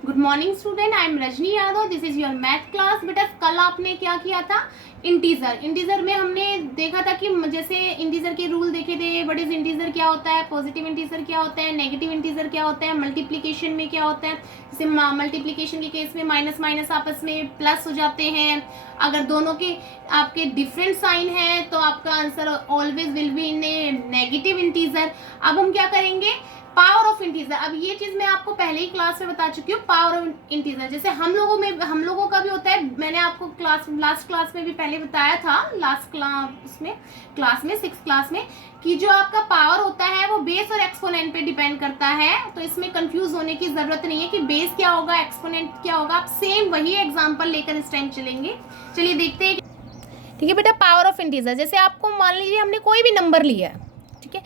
Good morning student, I am Rajni Yadav. This is your math class. बेटा कल आपने क्या किया था? इंटीजर में हमने देखा था कि जैसे इंटीजर के रूल देखे थे। व्हाट इज इंटीजर, क्या होता है, पॉजिटिव इंटीजर क्या होता है, नेगेटिव इंटीजर क्या होता है, मल्टीप्लीकेशन में क्या होता है। जैसे मल्टीप्लीकेशन के केस में माइनस माइनस आपस में प्लस हो जाते हैं। अगर दोनों के आपके डिफरेंट साइन है तो आपका answer always will be in A negative integer. अब हम क्या करेंगे? Power of integer. अब ये चीज मैं आपको पहले ही क्लास में बता चुकी हूँ। पावर ऑफ इंटीजर जैसे हम लोगों का भी होता है। मैंने आपको लास्ट क्लास में भी पहले बताया था, लास्ट क्लास में 6th क्लास में, कि जो आपका पावर होता है वो बेस और एक्सपोनेंट पे डिपेंड करता है। तो इसमें कंफ्यूज होने की जरूरत नहीं है कि बेस क्या होगा, एक्सपोनेंट क्या होगा। आप सेम वही एग्जाम्पल लेकर इस टाइम चलेंगे। चलिए देखते हैं। ठीक है बेटा, पावर ऑफ इंटीजर जैसे आपको मान लीजिए हमने कोई भी नंबर लिया है, ठीक है,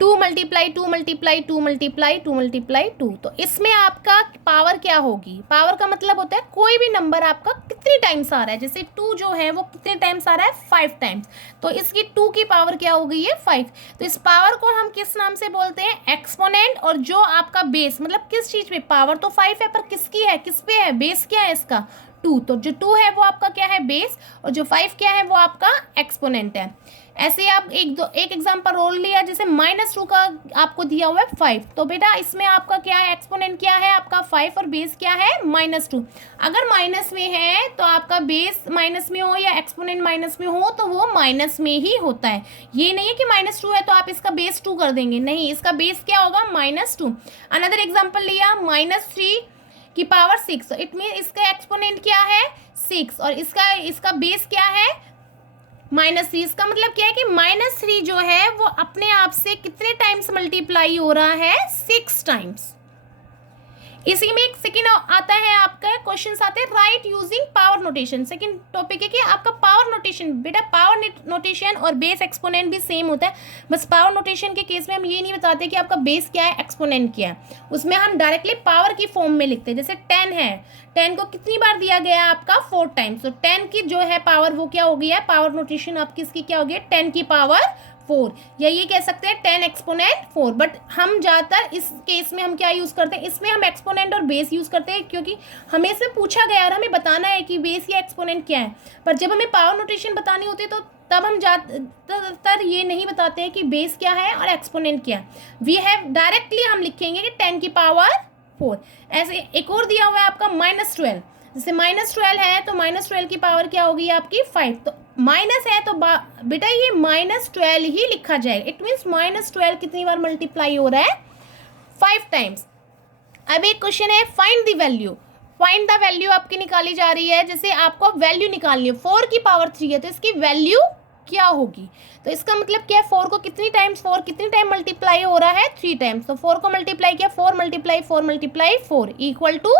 2 मल्टीप्लाई 2 मल्टीप्लाई 2 मल्टीप्लाई 2 मल्टीप्लाई 2, तो इसमें आपका पावर क्या होगी? पावर का मतलब होता है कोई भी नंबर आपका कितनी टाइम्स आ रहा है। जैसे 2 जो है वो कितने टाइम्स आ रहा है? 5 टाइम्स। तो इसकी 2 की पावर क्या हो गई है? 5। तो इस पावर को हम किस नाम से बोलते हैं? एक्सपोनेंट। और जो आपका बेस, मतलब किस चीज पे? पावर तो 5 है पर किसकी है, किस पे है? बेस क्या है इसका? 2। तो जो 2 है वो आपका क्या है? बेस। और जो 5 क्या है वो आपका एक्सपोनेंट है। ऐसे आप एक एग्जांपल रोल लिया, जैसे -2 का आपको दिया हुआ है 5। तो बेटा इसमें आपका क्या है? एक्सपोनेंट क्या है आपका? 5 और बेस क्या है? -2। अगर माइनस में है तो आपका बेस माइनस में हो या एक्सपोनेंट माइनस में हो तो वो माइनस में ही होता है। ये नहीं है कि -2 है तो आप इसका बेस 2 कर देंगे, नहीं, इसका बेस क्या होगा? -2। अनदर एग्जाम्पल लिया, -3 की पावर 6, इट मीन इसका एक्सपोनेंट क्या है? 6, और इसका बेस क्या है? -3। इसका मतलब क्या है कि -3 जो है वो अपने आप से कितने टाइम्स मल्टीप्लाई हो रहा है? 6 टाइम्स। इसी में एक सेकेंड आता है, आपका क्वेश्चन आते हैं right using power notation. Second topic है कि आपका पावर नोटेशन। बेटा पावर नोटेशन और बेस एक्सपोनेंट भी सेम होता है, बस पावर नोटेशन के केस में हम ये नहीं बताते कि आपका बेस क्या है, एक्सपोनेंट क्या है। उसमें हम डायरेक्टली पावर की फॉर्म में लिखते हैं। जैसे 10 है, 10 को कितनी बार दिया गया है आपका? 4 टाइम्स। तो 10 की जो है पावर वो क्या हो गई है? पावर नोटेशन आपकी इसकी क्या हो गई है? 10 की पावर 4, या ये कह सकते हैं 10 एक्सपोनेंट 4। बट हम ज़्यादातर इस केस में हम क्या यूज़ करते हैं? इसमें हम एक्सपोनेंट और बेस यूज़ करते हैं, क्योंकि हमें इसमें पूछा गया और हमें बताना है कि बेस या एक्सपोनेंट क्या है। पर जब हमें पावर नोटेशन बतानी होती है तो तब हम ज़्यादातर ये नहीं बताते हैं कि बेस क्या है और एक्सपोनेंट क्या है। वी हैव डायरेक्टली हम लिखेंगे कि 10 की पावर 4। ऐसे एक और दिया हुआ है आपका -12। जैसे -12 है तो -12 की पावर क्या होगी आपकी? 5। तो माइनस है तो बेटा ये -12 ही लिखा जाएगा। इट मीन्स -12 कितनी बार मल्टीप्लाई हो रहा है? 5 टाइम्स। अब एक क्वेश्चन है find the value. Find the value आपकी निकाली जा रही है। जैसे आपको वैल्यू निकालनी है, 4 की पावर 3 है तो इसकी वैल्यू क्या होगी? तो इसका मतलब क्या है? 4 को कितनी टाइम मल्टीप्लाई हो रहा है? 3 टाइम्स। तो 4 को मल्टीप्लाई किया, 4 मल्टीप्लाई 4 मल्टीप्लाई 4 इक्वल टू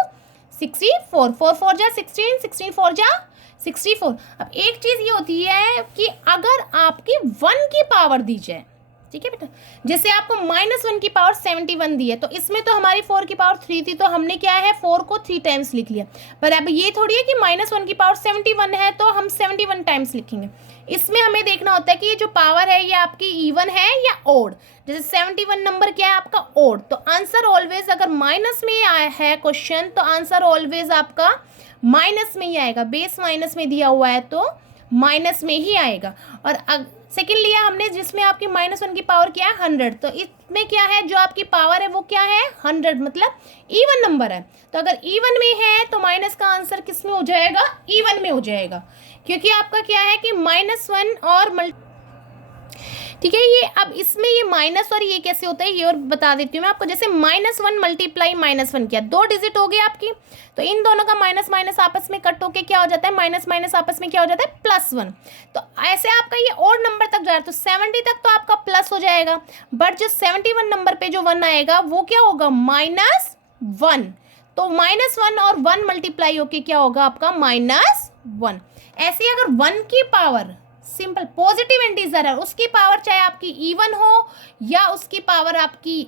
64। 4 4 जा 16, 16 4 जा 64। अब एक चीज़ ये होती है कि अगर आपकी 1 की पावर दी जाए, ठीक है बेटा, जैसे आपको -1 की पावर 71 दी है, तो इसमें तो हमारी 4 की पावर 3 थी तो हमने क्या है? 4 को 3 टाइम्स लिख लिया। पर अब ये थोड़ी है कि -1 की पावर 71 है तो हम 71 टाइम्स लिखेंगे। इसमें हमें देखना होता है कि ये जो पावर है ये आपकी इवन है या ओड। जैसे 71 नंबर क्या है आपका? ओड। तो आंसर ऑलवेज, अगर माइनस में आया है क्वेश्चन तो आंसर ऑलवेज आपका माइनस में ही आएगा। बेस माइनस में दिया हुआ है तो माइनस में ही आएगा। और सेकेंड लिया हमने जिसमें आपकी -1 की पावर क्या है? 100। तो इसमें क्या है? जो आपकी पावर है वो क्या है? 100, मतलब इवन नंबर है। तो अगर इवन में है तो माइनस का आंसर किस में हो जाएगा? इवन में हो जाएगा, क्योंकि आपका क्या है कि -1 और ठीक है। ये अब इसमें ये माइनस और ये कैसे होता है ये और बता देती हूँ मैं आपको। जैसे -1 मल्टीप्लाई -1 किया, 2 डिजिट हो गई आपकी, तो इन दोनों का माइनस माइनस आपस में कट होके क्या हो जाता है? माइनस माइनस आपस में क्या हो जाता है? +1। तो ऐसे आपका ये और नंबर तक जा रहा है तो 70 तक तो आपका प्लस हो जाएगा। बट जो 71 नंबर पे जो 1 आएगा वो क्या होगा? -1। तो -1 और 1 मल्टीप्लाई होके क्या होगा आपका? -1। ऐसे अगर 1 की पावर सिंपल पॉजिटिव इंटीजर है, उसकी पावर चाहे आपकी इवन हो या उसकी पावर आपकी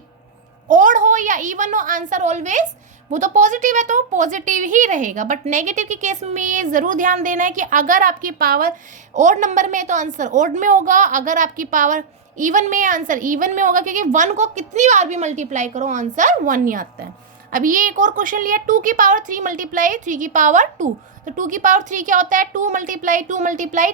ओड हो या इवन हो, आंसर ऑलवेज वो तो पॉजिटिव है तो पॉजिटिव ही रहेगा। बट नेगेटिव के केस में ये जरूर ध्यान देना है कि अगर आपकी पावर ओड नंबर में है तो आंसर ओड में होगा, अगर आपकी पावर इवन में आंसर इवन में होगा, क्योंकि 1 को कितनी बार भी मल्टीप्लाई करो आंसर 1 ही आता है। अब ये एक और क्वेश्चन लिया, 2 की पावर 3 मल्टीप्लाई 3 की पावर 2, तो 2 की पावर 3 क्या होता है, 2 मल्टीप्लाई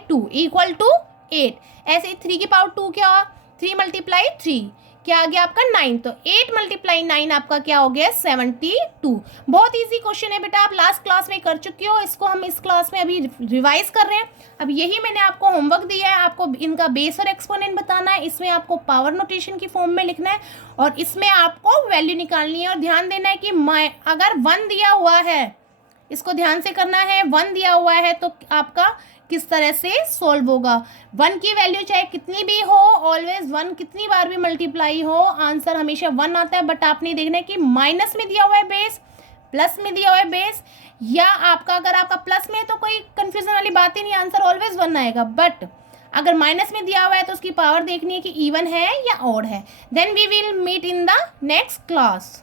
2 इक्वल टू 8। ऐसे ही 3 की पावर 2 क्या हुआ, 3 मल्टीप्लाई 3 क्या आ गया आपका 9, तो 8 मल्टीप्लाई 9 आपका क्या हो गया 72। बहुत इजी क्वेश्चन है बेटा, आप लास्ट क्लास में कर चुके हो, इसको हम इस क्लास में अभी रिवाइज कर रहे हैं। अब यही मैंने आपको होमवर्क दिया है, आपको इनका बेस और एक्सपोनेंट बताना है, इसमें आपको पावर नोटेशन की फॉर्म में लिखना है और इसमें आपको वैल्यू निकालनी है। और ध्यान देना है कि अगर 1 दिया हुआ है, इसको ध्यान से करना है, 1 दिया हुआ है तो आपका किस तरह से सोल्व होगा। 1 की वैल्यू चाहे कितनी भी हो, ऑलवेज 1 कितनी बार भी मल्टीप्लाई हो, आंसर हमेशा 1 आता है। बट आपने देखना है कि माइनस में दिया हुआ है बेस, प्लस में दिया हुआ है बेस, या आपका अगर आपका प्लस में है तो कोई कंफ्यूजन वाली बात ही नहीं, आंसर ऑलवेज 1 आएगा। बट अगर माइनस में दिया हुआ है तो उसकी पावर देखनी है कि इवन है या ऑड है। Then we will meet in the next class.